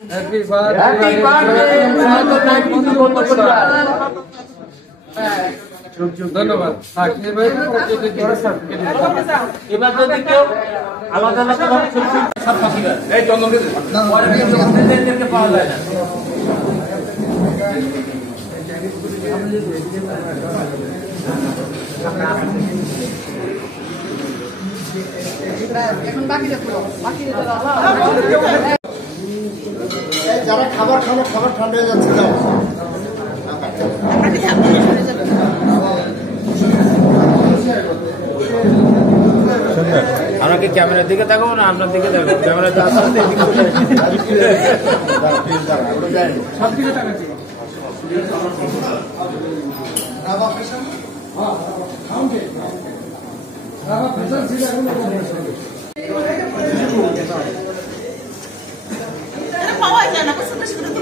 Happy birthday ধন্যবাদ। এবার যদি কেউ আলাদা আলাদা পাওয়া যায় না। এখন বাকি যারা খাবার ঠান্ডা হয়ে যাচ্ছে যাও। আমরা কি ক্যামেরার দিকে তাকাবো না আপনার দিকে তাকাবো? ক্যামেরাতে আসতে সব দিকে তাকাচ্ছি। পাওয়া যায় না বেশি করে তো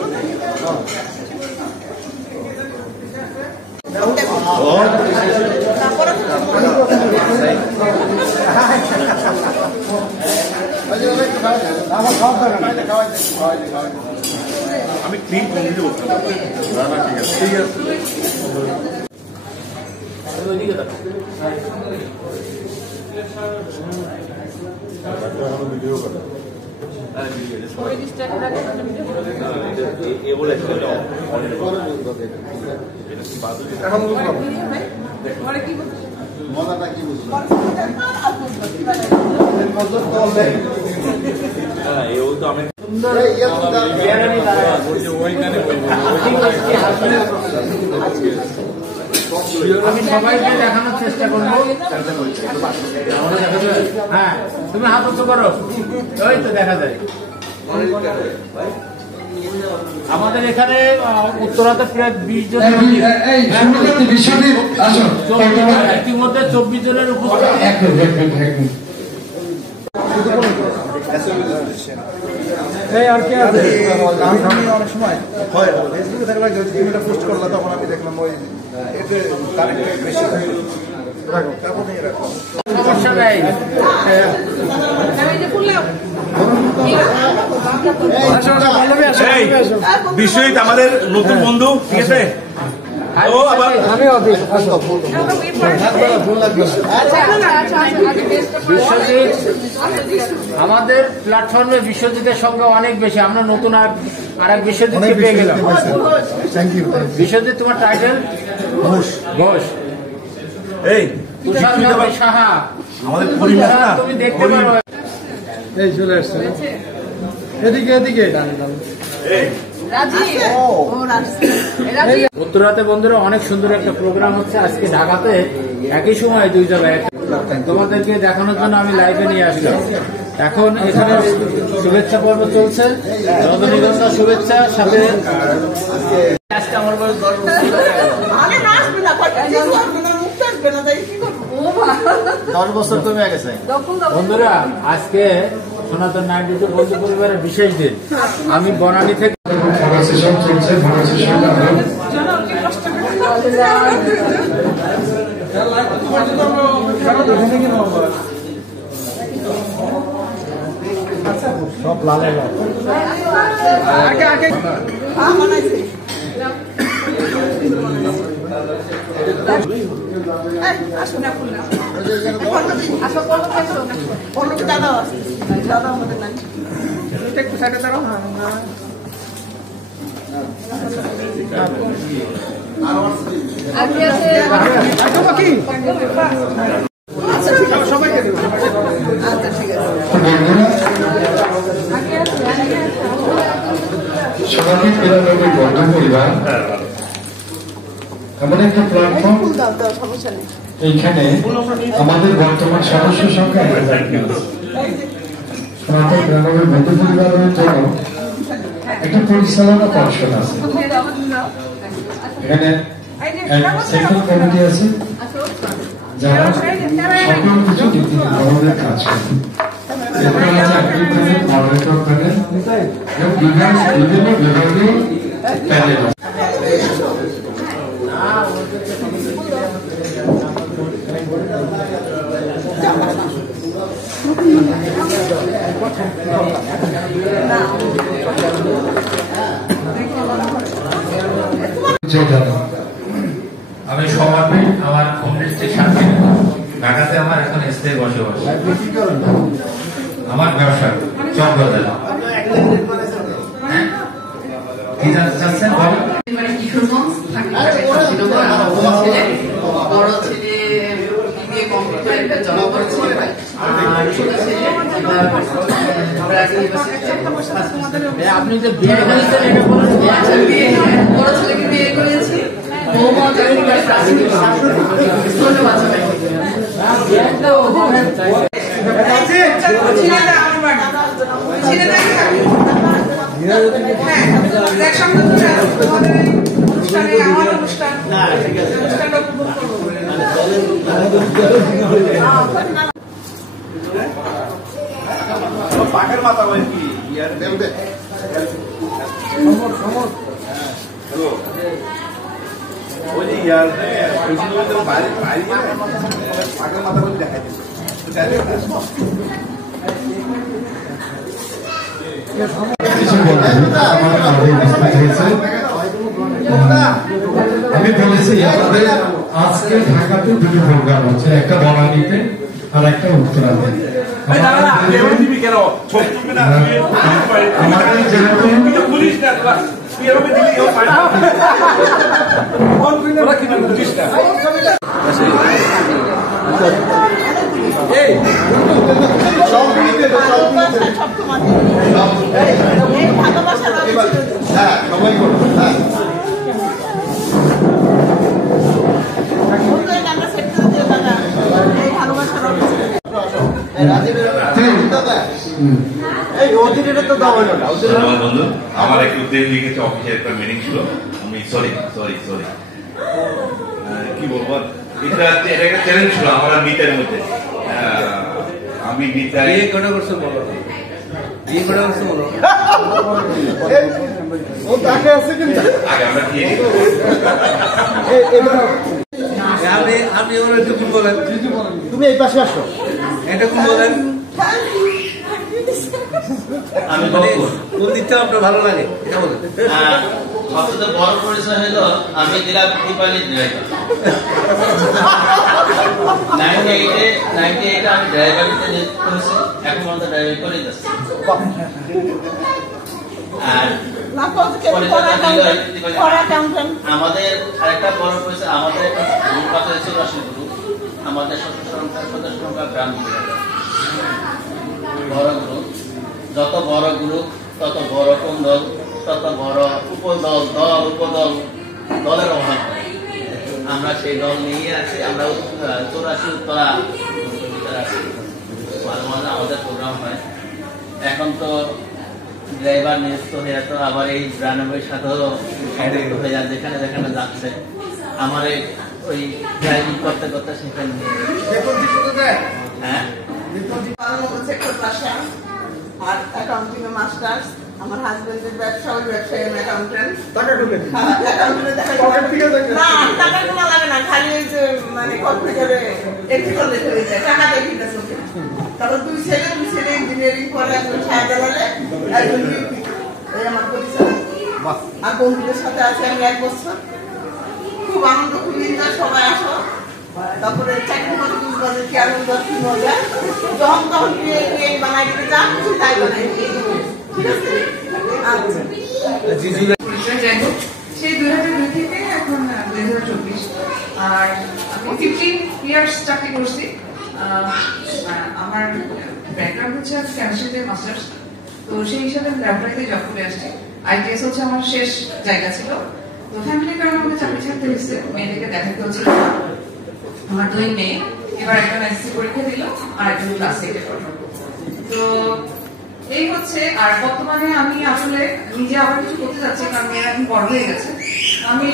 আমি ক্লিন কমপ্লিট করতে পারবো। ঠিক আছে ভিডিও করে মজাটা কি বুঝলো আমি সবাইকে দেখানোর চেষ্টা করবো। হ্যাঁ তুমি হাত উঁচু করো, ওই তো দেখা যায়। আমাদের এখানে উত্তরাতে প্রায় 20 জন, ইতিমধ্যে 24 জনের উপস্থিতি। আর কি আছে অনেক সময় হয় ফেসবুকে থাকলে ভিডিওটা পোস্ট করলাম তখন আমি দেখলাম ওই এতে কারেন্ট বেশি সমস্যা নেই। বিশ্বজিৎ আমাদের নতুন বন্ধু, ঠিক আছে? আমাদের প্ল্যাটফর্মে বিশ্বজিতের সংখ্যা অনেক বেশি। আমরা নতুন আর এক বিশ্বজিৎকে পেয়ে গেলাম। বিশ্বজিৎ তোমার টাইটেল? ঘোষ। এই তুষার সাহা আমাদের পরিবার না, তুমি দেখতে পারো। এই চলে আসছে এদিকে এদিকে উত্তরাতে বন্ধুরা অনেক সুন্দর একটা প্রোগ্রাম হচ্ছে আজকে ঢাকাতে, একই সময় 2 জায়গায়। তোমাদেরকে দেখানোর জন্য আমি লাইভে নিয়ে আসলাম। এখন এখানে শুভেচ্ছা পর্ব চলছে, রজনীগন্ধা শুভেচ্ছা সাথে। আজকে আমার বয়স 10 বছর কমে গেছে। বন্ধুরা আজকে সনাতন 92 বন্ধু পরিবারের বিশেষ দিন। আমি বনানী থেকে সব লালে লাল সবাইকে সনাতন ক্রীড়ানগরী বন্ধু পরিবার এমন একটা প্ল্যাটফর্ম, এইখানে আমাদের বর্তমান সদস্য সংখ্যা 1000। সনাতন ক্রীড়ানগরী বন্ধু পরিবারের জন্য একটা পরিচালনা পর্ষদ আছে। এখানে সেন্ট্রাল কমিটি আছে যারা সকল কিছু নীতিনির্ধারণের কাজ করে। এরপর আছে অ্যাক্টিভ প্যানেল, মডারেটর প্যানেল এবং বিভিন্ন বিভাগীয় প্যানেল। আমি সমাপে আমার হোম ডিস্ট্রিক্ট শান্তিনগর, ঢাকাতে আমার এখন স্থায়ী বসবাস। আমার ব্যবসা চকবাজার। কি জানতে চাচ্ছেন বলেন? মানে কিশোরগঞ্জ থাকি শান্তিনগর। আমার বড় ছেলে বিবিএ কমপ্লিট করে একটা জব করছে, আর ছোট ছেলে আপনি যে বিয়ে করেছেন এটা বলেন? বড় ছেলেকে বিয়ে করেছি, বৌমা চাকরি করে প্রাথমিক ধন্যবাদ সবাই। পাখের মাথা হয় কি ওই যে ইয়ার পাখের মাথা বলে দেখাই কিছু বলতে আমার আগে উপস্থিত হয়েছে। আমি বলেছি আমাদের আজকে ঢাকাতে দুটো প্রোগ্রাম হচ্ছে, একটা বনানীতে আর একটা উত্তরাতে। আমাদের যেহেতু সবাই করো। ধন্যবাদ বন্ধু। আমার একটু দেরি হয়ে গেছে, অফিসে একটা মিটিং ছিল। আমি সরি কি বলবো, এটা একটা চ্যালেঞ্জ ছিল আমার আর মিতার মধ্যে। আমি মিতাই ও তাকে আছে কিন্তু আগে আমরা খেয়ে নিই। আপনি ওর একটু বলেন, তুমি এই পাশে আসো। এটা কোন বলেন? আমি কোন দিকটা আপনার ভালো লাগে এটা বলেন। সবচেয়ে বড় পরিচয় হলো আমি দিলাম দীপালি ড্রাইভার। 98 আমি ড্রাইভারিতে নিয়োগ করেছি, এখন পর্যন্ত ড্রাইভারি করে যাচ্ছি। আর আমাদের আরেকটা বড় পরিচয়, আমাদের একটা গ্রুপ আছে 84 গ্রুপ। আমাদের সদস্য সংখ্যা গ্রাম বড় গ্রুপ। যত বড় গ্রুপ তত বড় কোন দল, তত বড় উপদল, উপদল, দলের অভাব। আমরা সেই দল নিয়ে আছি। আমরা 84 উত্তরা আছি, মাঝে মাঝে আমাদের প্রোগ্রাম হয়। এখন তো ড্রাইভার নিযুক্ত হয়ে তো আবার এই 92 সাথেও সংযুক্ত হয়ে যায়, যেখানে যেখানে যাচ্ছে। আমার ওই ড্রাইভিং করতে করতে সেখানে হ্যাঁ আর অ্যাকাউন্টিং এ মাস্টার্স। আমার হাজবেন্ডের ব্যবসা, ওই ব্যবসায় আমি অ্যাকাউন্টেন্ট। টাকা ঢুকে না, টাকা কোনো লাগে না, খালি ওই যে মানে কম্পিউটারে এন্ট্রি করলে হয়ে যায়, টাকা দেখি না চোখে। তারপর দুই ছেলে ইঞ্জিনিয়ারিং করে, একজন ছায়াদালালে, একজন ডিউটি। এই আমার পরিচয়। আর বন্ধুদের সাথে আছি আমি 1 বছর। খুব আনন্দ, খুব এনজয়, সবাই আসো। তারপরে চাকরি করে বুঝবো যে কি আনন্দ, কি মজা। যখন তখন বানাই দিতে যা কিছু তাই বানাই, ঠিক আছে? পরিচয় যাই হোক, সেই 2002 থেকে এখন 2024। আর আমি 15 ইয়ার্স চাকরি করছি। আমার ব্যাকগ্রাউন্ড হচ্ছে কেমিস্ট্রিতে মাস্টার্স, তো সেই হিসাবে ল্যাবরেটরিতে জব করে আসছি। আইটিএস হচ্ছে আমার শেষ জায়গা ছিল, তো ফ্যামিলির কারণে আমাকে চাকরি ছাড়তে হয়েছে। মেয়েদেরকে দেখাতে হচ্ছিল। আমার 2 মেয়ে, এবার একজন এসএসসি পরীক্ষা দিল আর একজন ক্লাস 8-এ পড়ে। তো এই হচ্ছে। আর বর্তমানে আমি আসলে নিজে আবার কিছু করতে যাচ্ছি, কারণ মেয়েরা এখন বড় হয়ে গেছে। আমি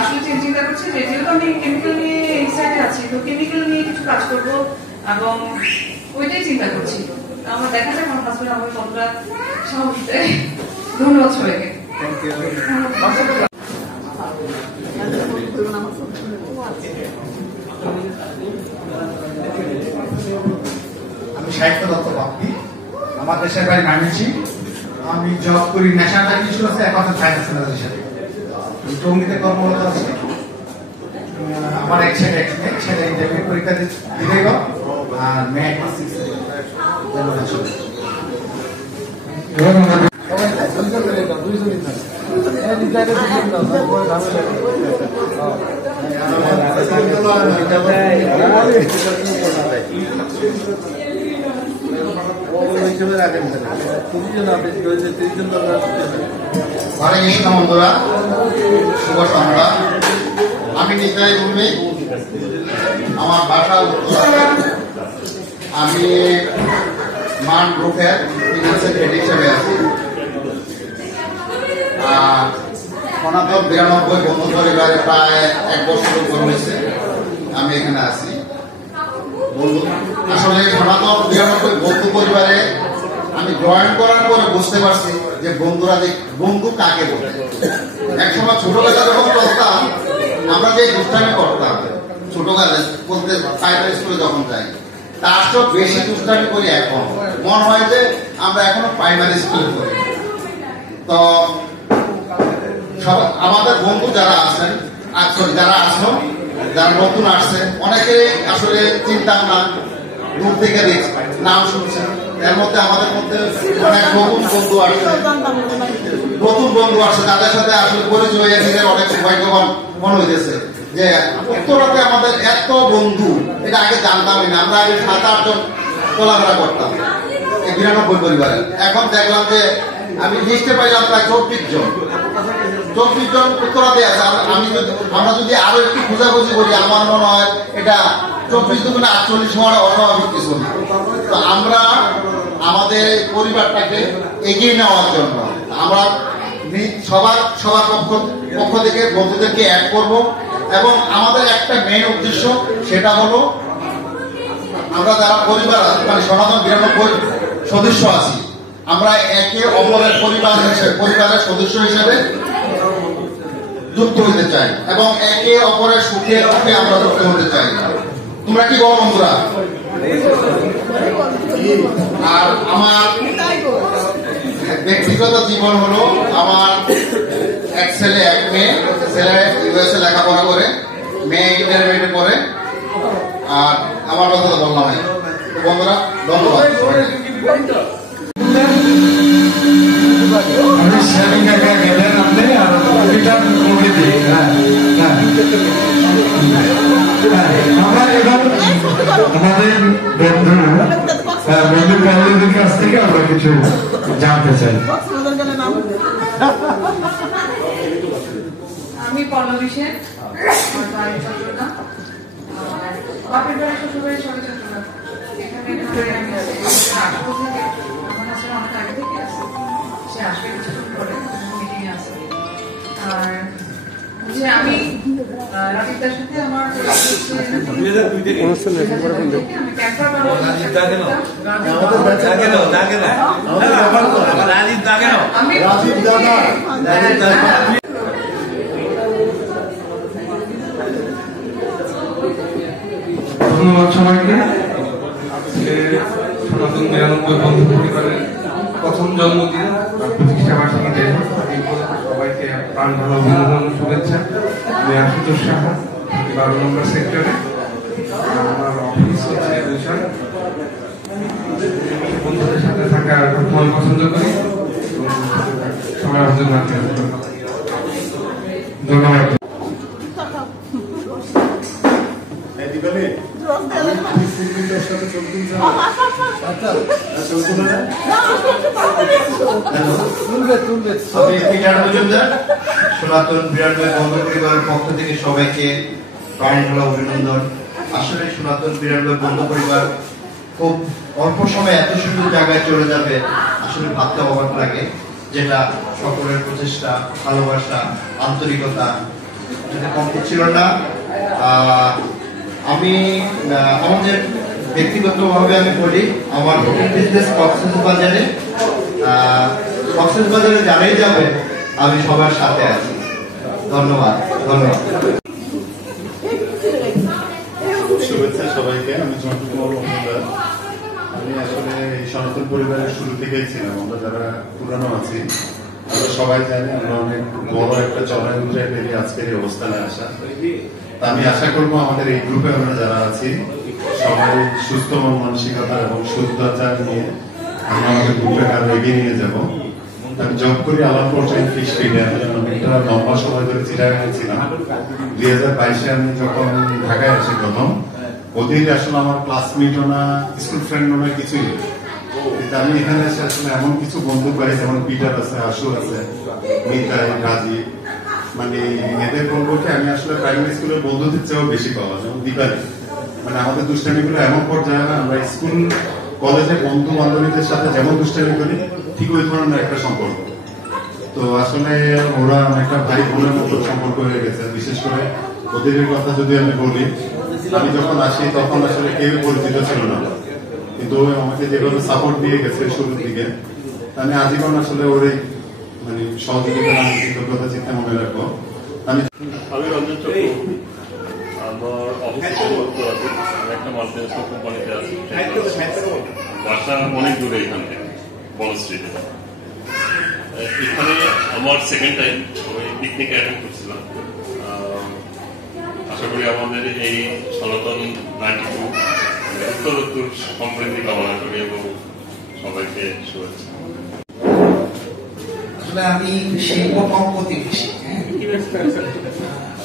আসলে চিন্তা করছি যে যেহেতু আমি কেমিক্যাল নিয়ে এই সাইডে আছি, তো কেমিক্যাল নিয়ে কিছু কাজ করবো এবং ওইটাই চিন্তা করছি। আমার দেখা যাক আমার হাসবেন্ড আমার কতটা সাহস দেয়। ধন্যবাদ সবাইকে। আমি সাহিত্য দত্ত বাপ্পি। আমার দেশে দেশের বাড়ি নামিয়েছি। আমি জব করি ন্যাশনাল ইন্স্যুরেন্সে অ্যাকাউন্ট ফাইন্যান্স ম্যানেজার হিসেবে। টঙ্গীতে কর্মরত আছি। আমার এক ছেলে ইন্টারভিউ পরীক্ষা দিতে গো আর মে 6 হরে কৃষ্ণ বন্ধুরা, শুভ সন্ধ্যা। আমি নিতাই ভূমি, আমার বাসা উত্তরা। আমি মান গ্রুপের ফিনান্সের হেড হিসেবে আছি। সনাতন 92 বন্ধু পরিবারে প্রায় 1 বছর উপর হয়েছে আমি এখানে আছি। আসলে সনাতন 92 বন্ধু পরিবারে আমি জয়েন করার পরে বুঝতে পারছি যে বন্ধু কাকে বলে। একসময় ছোটবেলা যখন করতাম, আমরা যে দুষ্টামি করতাম ছোটবেলা বলতে প্রাইমারি স্কুলে যখন যাই, তার সব বেশি দুষ্টামি করি এখন। মনে হয় যে আমরা এখনো প্রাইমারি স্কুলে পড়ি। তো সব আমাদের বন্ধু যারা আছেন, যারা আছো, যারা নতুন আসছে, অনেকে আসলে চিন্তা না, দূর থেকে নাম শুনছেন। এর মধ্যে আমাদের মধ্যে অনেক নতুন বন্ধু আসছে, তাদের সাথে আসলে পরিচয় হয়ে নিজের অনেক সৌভাগ্যবান মনে হইতেছে যে উত্তরাতে আমাদের এত বন্ধু, এটা আগে জানতামই না। আমরা আগে 7-8 জন চলাফেরা করতাম এই 92 পরিবারে। এখন দেখলাম যে আমি লিস্টে পাইলাম প্রায় 24 জন উত্তরাতে আছে। আমরা যদি আরো একটু খোঁজাখুঁজি করি, আমার মনে হয় এটা 24-48 হওয়ার অস্বাভাবিক কিছু না। তো আমরা আমাদের পরিবারটাকে এগিয়ে নেওয়ার জন্য আমরা সবার পক্ষ থেকে বন্ধুদেরকে অ্যাড করব, এবং আমাদের একটা মেইন উদ্দেশ্য, সেটা হলো আমরা যারা পরিবার মানে সনাতন 92 সদস্য আছি, আমরা একে অপরের পরিবারের সদস্য হিসেবে যুক্ত হতে চাই এবং একে অপরের সুখে দুঃখে আমরা যুক্ত হতে চাই। তোমরা কি বলো বন্ধুরা? আর আমার ব্যক্তিগত জীবন হলো, আমার এক ছেলে এক মেয়ে। ছেলে ইউএসএ লেখাপড়া করে, মেয়ে ইন্টারমিডিয়েটে পড়ে। আর আমার কথা তো বললাম। বন্ধুরা ধন্যবাদ। আমি শ্যামী কাকা গেলেন আপনি আর এটা করে দিই। আমরা এবার আমাদের বন্ধু বান্ধবদের কাছ থেকে আমরা কিছু জানতে চাই। আমি পল্লবী সেন, আমার বাড়ি চট্টগ্রাম, বাপের বাড়ি শ্বশুর বাড়ি সবাই চট্টগ্রাম। এখানে আমি আমার হাসপাতাল অনেক আগে থেকে আছে, সে আসবে কিছুক্ষণ পরে মিটিংয়ে আছে। আর আমি রাজীবদার সাথে আমার আমি ক্যাম্পার ধন্যবাদ সবাইকে। সনাতন 92 বন্ধু পরিবারের প্রথম জন্মদিন আর প্রতিষ্ঠা বার্ষিকীতে সবাইকে প্রাণ ঢালা অভিনন্দন, শুভেচ্ছা। আমি আশুতোষ সাহা, 12 নম্বর সেক্টরে। আমার অফিস হচ্ছে গুলশান। বন্ধুদের সাথে থাকা সবসময় পছন্দ করি। সবাই আমাদের মাঝে ধন্যবাদ। আমি পিটার মজুমদার, সনাতন 92 বন্ধু পরিবারের পক্ষ থেকে সবাইকে প্রাণ ঢালা অভিনন্দন। আসলে সনাতন 92 বন্ধু পরিবার খুব অল্প সময় এত সুন্দর জায়গায় চলে যাবে, আসলে ভাবতে অবাক লাগে। যেটা সকলের প্রচেষ্টা, ভালোবাসা, আন্তরিকতা, যেটা কম ছিল না। আমি আমাদের ব্যক্তিগতভাবে আমি বলি, আমার বিজনেস কক্সবাজারে জানাই যাবে, আমি সবার সাথে আছি। ধন্যবাদ। শুভেচ্ছা সবাইকে। আমি জন্টু কুমার মজুমদার, আমি আসলে এই সনাতন পরিবারের শুরু থেকেই ছিলাম। আমরা যারা পুরানো আছি আমরা সবাই জানি আমরা অনেক বড় একটা চড়াই উতরাই পেরিয়ে আজকের এই অবস্থানে আসা। তা আমি আশা করবো আমাদের এই গ্রুপে আমরা যারা আছি সবাই সুস্থ মন মানসিকতা এবং শুদ্ধাচার নিয়ে আমরা আমাদের গ্রুপে আরো এগিয়ে নিয়ে যাবো। আমি জব করি আলাপ পর্যায়ে ফিশ ফিডে, আমি একটা লম্বা সময় ধরে চিটাগাঙে ছিলাম। 2022-এ আমি যখন ঢাকায় আসি প্রথম, ওদিকে আসলে আমার ক্লাসমেটও না, স্কুল ফ্রেন্ডও না, কিছুই নেই। কিন্তু আমি এখানে এসে আসলে এমন কিছু বন্ধু পাই, যেমন পিটার আছে, আশু আছে, মিতাই, রাজি, মানে এদের বলবো কি আমি আসলে প্রাইমারি স্কুলের বন্ধুদের চেয়েও বেশি পাওয়া, যেমন দীপালি। মানে আমাদের দুষ্টামিগুলো এমন পর্যায়ে না, আমরা স্কুল কলেজে বন্ধু বান্ধবীদের সাথে যেমন দুষ্টামি করি ঠিক ওই ধরনের একটা সম্পর্ক। তো আসলে ওরা একটা ভাই বোনের মতো সম্পর্ক হয়ে গেছে। বিশেষ করে ওদের কথা যদি আমি বলি, আমি যখন আসি তখন আসলে কেউ পরিচিত ছিল না, কিন্তু আমাকে যেভাবে সাপোর্ট দিয়ে গেছে শুরুর দিকে, আমি আজীবন আসলে ওর মানে সহযোগিতা আমি কৃতজ্ঞতা চিন্তা মনে রাখবো। আমি রঞ্জন চক্রবর্তী, আমার অফিসে করতে আছে, আমি একটা মাল্টিনেশনাল কোম্পানিতে আছি। বাসা অনেক দূরে এখান থেকে, বড় স্ট্রিটে। এখানে আমার সেকেন্ড টাইম আমি পিকনিক অ্যাটেন্ড করছিলাম। আশা করি আমাদের এই সনাতন 92 উত্তরোত্তর সমৃদ্ধি কামনা করি এবং সবাইকে শুভেচ্ছা। আসলে আমি শিল্প কম প্রতিবেশী,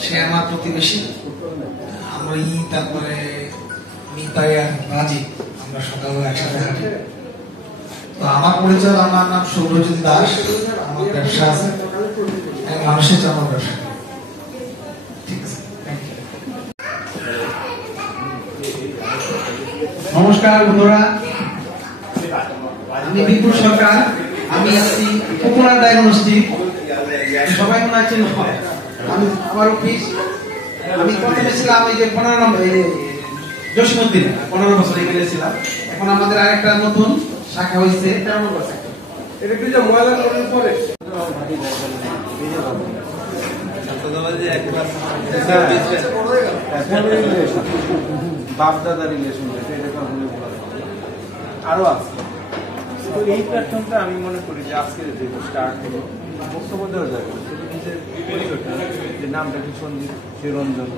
সে আমার প্রতিবেশী। আমরা তারপরে মিতাই আর রাজি, আমরা সকালে একসাথে হাঁটি। তো আমার পরিচয়, আমার নাম সৌরজিৎ দাস, আমার ব্যবসা আছে, মানুষের আমার ব্যবসা। ঠিক আছে, নমস্কার বন্ধুরা, আমি বিপুল সরকার, আমি আছি পপুলার ডায়াগনস্টিক। সবাই মনে আছেন, আমি আমার অফিস, আমি প্রথমে ছিলাম এই যে 15 নম্বর জসীমউদ্দিন, 15 বছর এখানে ছিলাম। এখন আমাদের আরেকটা নতুন শাখা হয়েছে 13 নম্বর সেক্টর। এটা কি যে ময়লা করার পরে বাপদাদা রিলেশন আরো আছে। তো এই প্ল্যাটফর্মটা আমি মনে করি যে আজকে যে স্টার্ট হলো, বক্তব্য দেওয়া যাবে নিজের পরিচয়টা, যে নামটা কি সন্দীপ, সে রঞ্জন,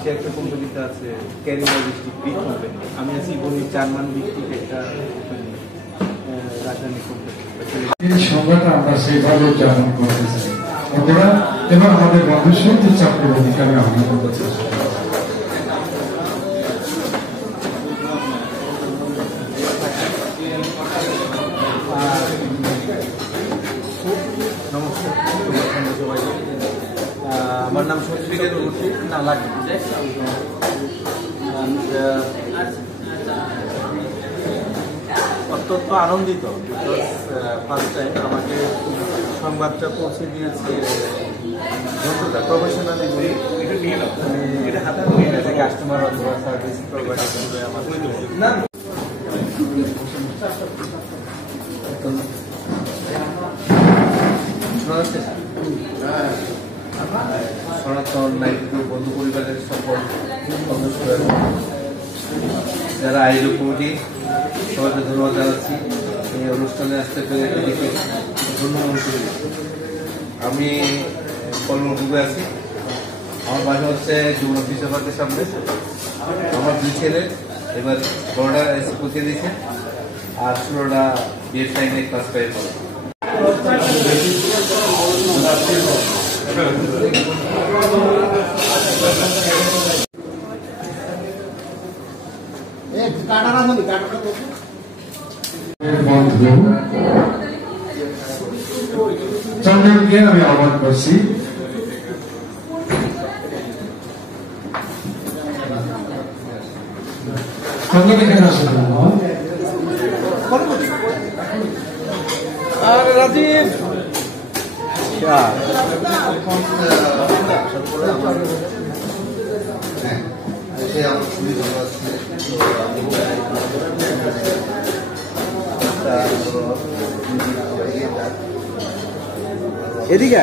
সে একটা কোম্পানিতে আছে ক্যারিয়ার ডিস্ট্রিক্ট বিগ কোম্পানি। আমি আছি বলি জার্মান ভিত্তিক একটা কোম্পানি, রাসায়নিক কোম্পানি। এই সংজ্ঞাটা আমরা সেইভাবে উদযাপন করতে চাই। বন্ধুরা, এবার আমাদের বন্ধু সন্দীপ চক্রবর্তীকে আমি আহ্বান করতে চাই। আমার নাম সত্যিকার চক্রবর্তী, না লাগে অত্যন্ত আনন্দিত। ফার্স্ট টাইম আমাকে সংবাদটা পৌঁছে দিয়েছে বন্ধুরা, প্রফেশনালি এটা হাতে নিয়ে গেছে কাস্টমার অথবা সার্ভিস প্রোভাইডার আমার না। সনাতন 92 বন্ধু পরিবারের সকল সদস্য, যারা আয়োজক কমিটি, সবাইকে ধন্যবাদ জানাচ্ছি। এই অনুষ্ঠানে আসতে পেরে এদিকে ধন্যবাদ করি। আমি কর্মভূমি আছি, আমার বাসা হচ্ছে যমুনা ফিশার পার্কের সামনে। আমার 2 ছেলে এবার বড়টা এসে পৌঁছে দিয়েছে, আর ছোটটা বিএড লাইনে ক্লাস 5 পড়ে। বন্ধু চন্দনকে আমি আহ্বান করছি। চন্দন এখানে আসে আর রাজীব আমার খুবই ভালো আছে। এদিকে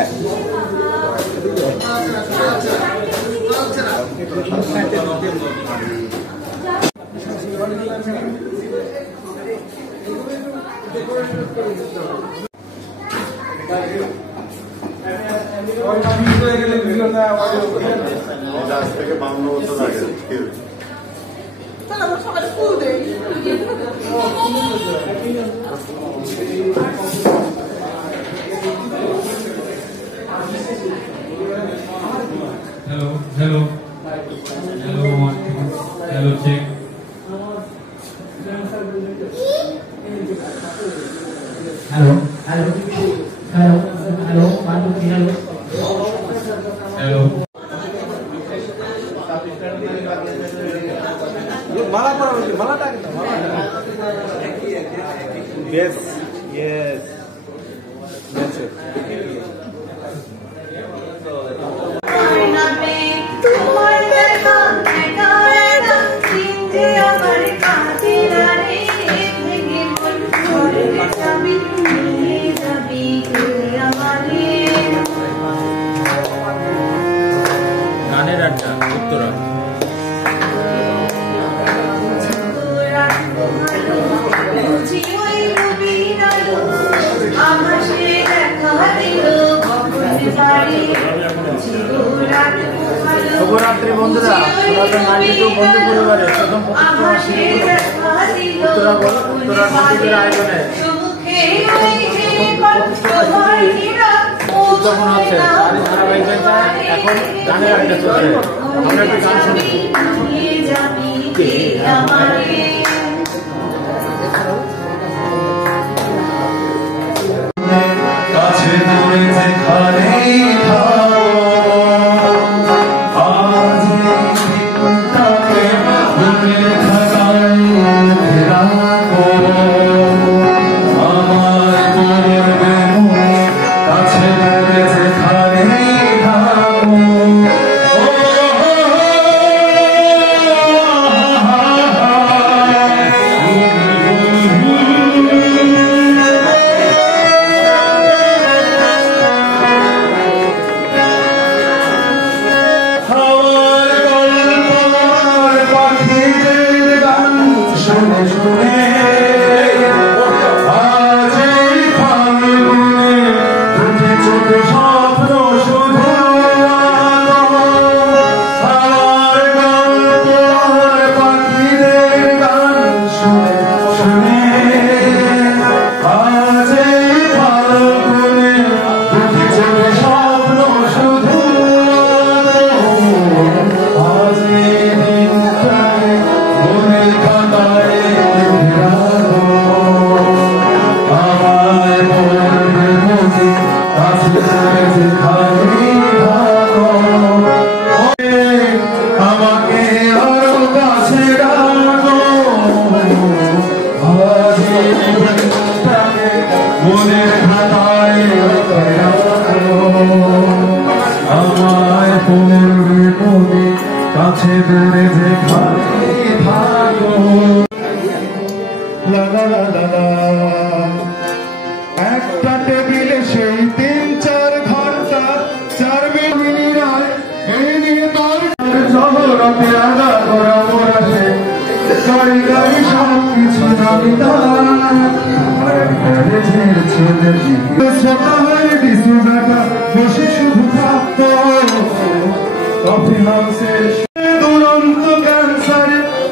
আজ থেকে 52 বছর আগে তাহলে আমরা সবাই ফুল দেই। Hello, hello, hello, hello, check. Hello, hello, hello, hello, 1 2 3, hello. Hello. Yes, yes. That's it. তোমার দেখা দেখা একা চিনতে আমার কাছে রে ভেঙে মন করে যাবি নিয়ে যাবি আমারে গানের আড্ডা উত্তরা বুঝি ওই রবির আলো আকাশে দেখা দিল কখন বাড়ি শুভরাত্রি বন্ধুরা, পুরাতন নারীটু বন্ধু পরিবারের প্রথম উত্তরা মন্দিরের আয়োজনে উদযাপন হচ্ছে। তারই ধারাবাহিকতায় এখন গানের আড্ডা চলছে। আমরা একটু গান শুনছি। কাছে দূরে যেখানে আজ তাকে বুকের খাতায় রাখো আমার করবে মনে কাছে দূরে যেখানে থাকো আমাকে আরো কাছে রাখো মনের খাতায় আমায় পড়বে মনে কাছে দূরে যেখানে থাকো লাগা লাগা একটা টেবিলে সেই 3-4 ঘন্টা 4 মিনিট এই নিয়ে তোর শহরতে আগা করা মোরা সে গাড়ি গাড়ি সব কিছু দামি বসে শুধু থাকতো কফি হাউসের দুরন্ত ক্যান্সার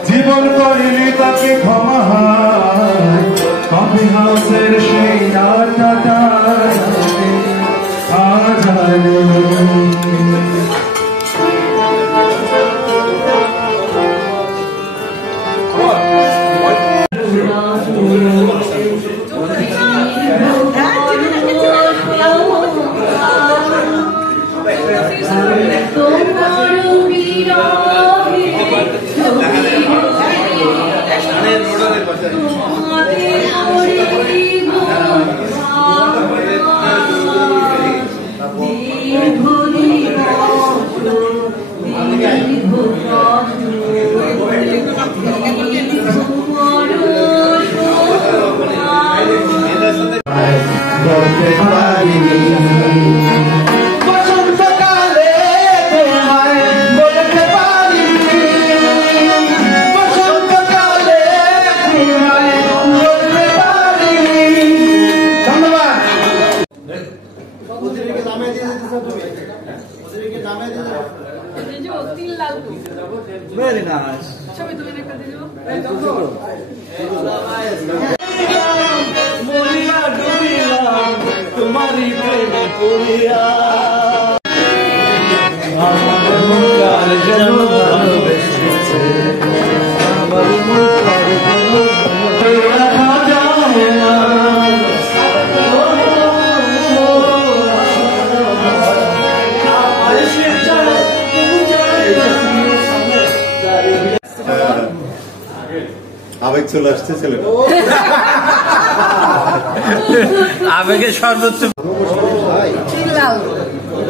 জীবন করিনি তাকে ক্ষমা কফি হাউসের সেই আড্ডাটা আজ বসন্তকালে তোমায় বলতে পারিনি বসন্তকালে তোমায় ওদেরকে নামে দিয়ে দিতেছ তুমি ওদেরকে নামে দিয়ে দাও ভেরি নাইস ছবি তুলে একটা দিয়ে দাও মরিয়া ডুবিলাম তোমারই প্রেমে পড়িয়া আমার মুখার যেন ভালোবেসেছে আমার মুখার যেন রাখা যায় না আবেগ চলে আসছে ছেলেটা আবেগে সর্বোচ্চ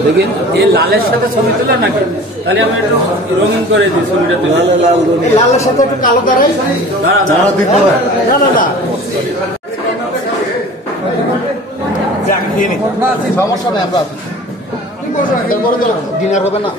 দেখেন এই লালের সাথে ছবি তোলা নাকি তাহলে আমি একটু রঙিন করে দিই ছবিটা তুলে লালের সাথে একটু কালো দাঁড়াই দাঁড়া দিতে হয় সমস্যা নেই আমরা ডিনার হবে না